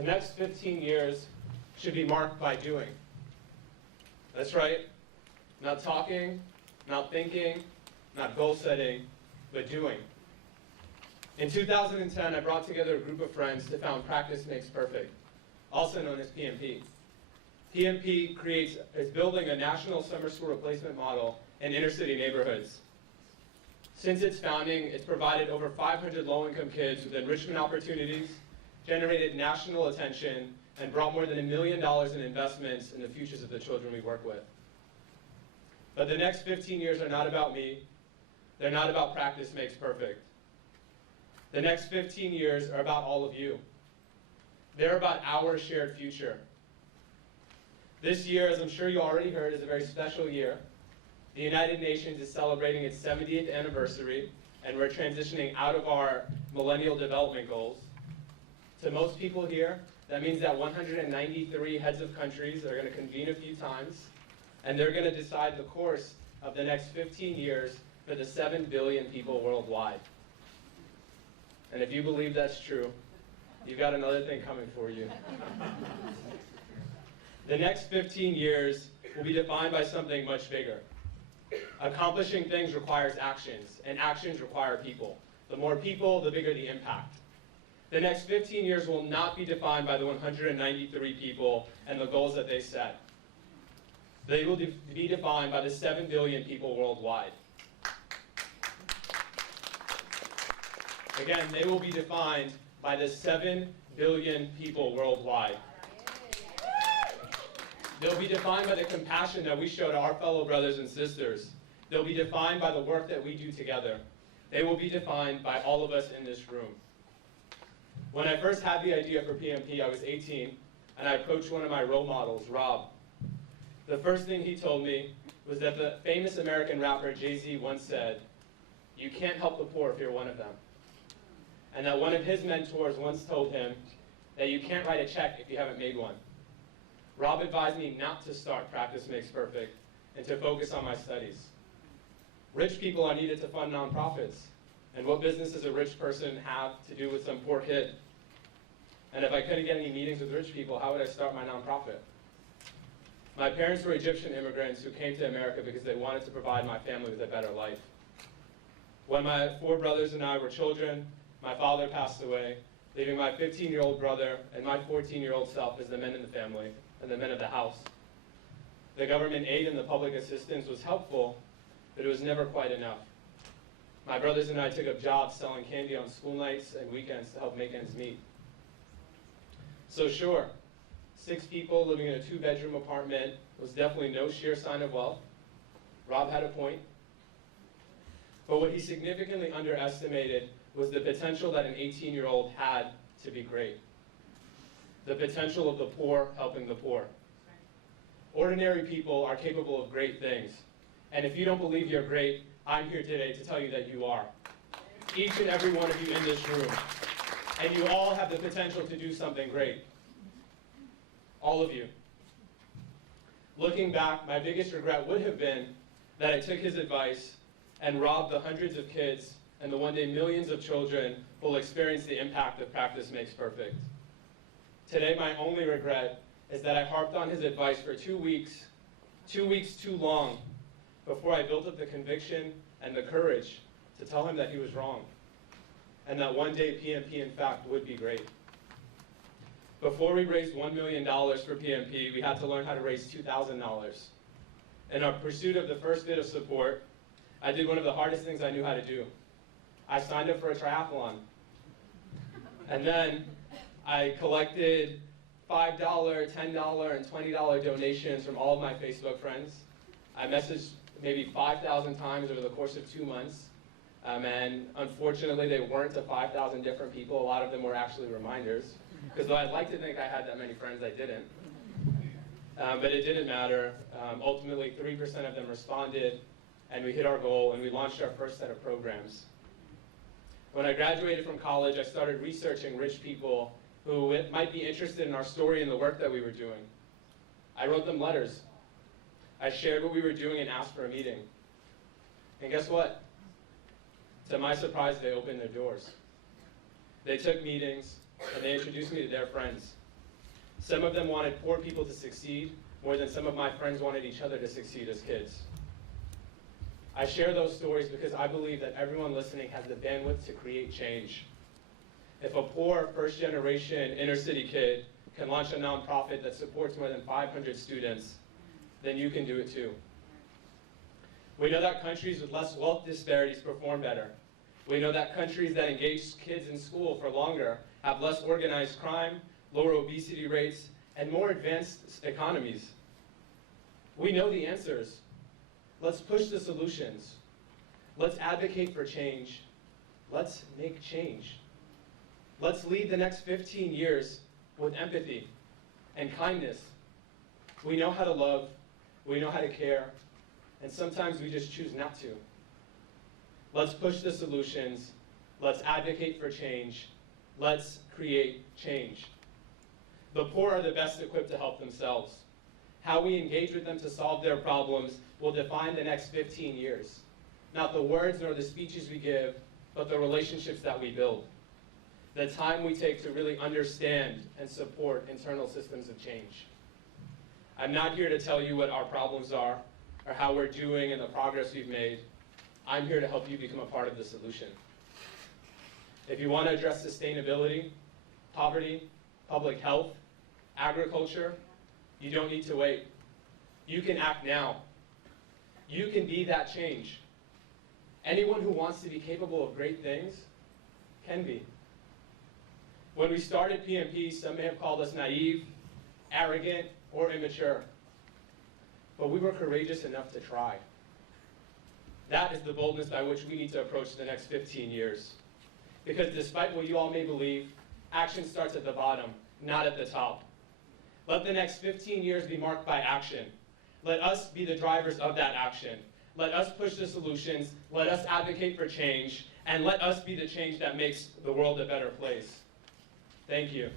The next 15 years should be marked by doing. That's right. Not talking, not thinking, not goal setting, but doing. In 2010, I brought together a group of friends to found Practice Makes Perfect, also known as PMP. PMP is building a national summer school replacement model in inner city neighborhoods. Since its founding, it's provided over 500 low-income kids with enrichment opportunities, generated national attention, and brought more than $1 million in investments in the futures of the children we work with. But the next 15 years are not about me. They're not about Practice Makes Perfect. The next 15 years are about all of you. They're about our shared future. This year, as I'm sure you already heard, is a very special year. The United Nations is celebrating its 70th anniversary, and we're transitioning out of our Millennial Development Goals. To most people here, that means that 193 heads of countries are going to convene a few times, and they're going to decide the course of the next 15 years for the 7 billion people worldwide. And if you believe that's true, you've got another thing coming for you. The next 15 years will be defined by something much bigger. Accomplishing things requires actions, and actions require people. The more people, the bigger the impact. The next 15 years will not be defined by the 193 people and the goals that they set. They will be defined by the 7 billion people worldwide. Again, they will be defined by the 7 billion people worldwide. They'll be defined by the compassion that we show to our fellow brothers and sisters. They'll be defined by the work that we do together. They will be defined by all of us in this room. When I first had the idea for PMP, I was 18, and I approached one of my role models, Rob. The first thing he told me was that the famous American rapper Jay-Z once said, "You can't help the poor if you're one of them." And that one of his mentors once told him that you can't write a check if you haven't made one. Rob advised me not to start Practice Makes Perfect and to focus on my studies. Rich people are needed to fund nonprofits. And what business does a rich person have to do with some poor kid? And if I couldn't get any meetings with rich people, how would I start my nonprofit? My parents were Egyptian immigrants who came to America because they wanted to provide my family with a better life. When my 4 brothers and I were children, my father passed away, leaving my 15-year-old brother and my 14-year-old self as the men in the family and the men of the house. The government aid and the public assistance was helpful, but it was never quite enough. My brothers and I took up jobs selling candy on school nights and weekends to help make ends meet. So sure, 6 people living in a 2-bedroom apartment was definitely no sheer sign of wealth. Rob had a point. But what he significantly underestimated was the potential that an 18-year-old had to be great. The potential of the poor helping the poor. Ordinary people are capable of great things. And if you don't believe you're great, I'm here today to tell you that you are. Each and every one of you in this room. And you all have the potential to do something great. All of you. Looking back, my biggest regret would have been that I took his advice and robbed the hundreds of kids and the one day millions of children who will experience the impact of Practice Makes Perfect. Today, my only regret is that I harped on his advice for 2 weeks too long, before I built up the conviction and the courage to tell him that he was wrong, and that one day PMP, in fact, would be great. Before we raised $1 million for PMP, we had to learn how to raise $2,000. In our pursuit of the first bit of support, I did one of the hardest things I knew how to do. I signed up for a triathlon. And then I collected $5, $10, and $20 donations from all of my Facebook friends. I messaged maybe 5,000 times over the course of 2 months. And unfortunately, they weren't to 5,000 different people. A lot of them were actually reminders. Because though I'd like to think I had that many friends, I didn't. But it didn't matter. Ultimately, 3% of them responded, and we hit our goal, and we launched our first set of programs. When I graduated from college, I started researching rich people who might be interested in our story and the work that we were doing. I wrote them letters. I shared what we were doing and asked for a meeting. And guess what? To my surprise, they opened their doors. They took meetings, and they introduced me to their friends. Some of them wanted poor people to succeed more than some of my friends wanted each other to succeed as kids. I share those stories because I believe that everyone listening has the bandwidth to create change. If a poor, first-generation inner-city kid can launch a nonprofit that supports more than 500 students, then you can do it too. We know that countries with less wealth disparities perform better. We know that countries that engage kids in school for longer have less organized crime, lower obesity rates, and more advanced economies. We know the answers. Let's push the solutions. Let's advocate for change. Let's make change. Let's lead the next 15 years with empathy and kindness. We know how to love, we know how to care, and sometimes we just choose not to. Let's push the solutions. Let's advocate for change. Let's create change. The poor are the best equipped to help themselves. How we engage with them to solve their problems will define the next 15 years. Not the words nor the speeches we give, but the relationships that we build. The time we take to really understand and support internal systems of change. I'm not here to tell you what our problems are or how we're doing and the progress we've made. I'm here to help you become a part of the solution. If you want to address sustainability, poverty, public health, agriculture, you don't need to wait. You can act now. You can be that change. Anyone who wants to be capable of great things can be. When we started PMP, some may have called us naive, arrogant, or immature. But we were courageous enough to try. That is the boldness by which we need to approach the next 15 years. Because despite what you all may believe, action starts at the bottom, not at the top. Let the next 15 years be marked by action. Let us be the drivers of that action. Let us push the solutions, let us advocate for change, and let us be the change that makes the world a better place. Thank you.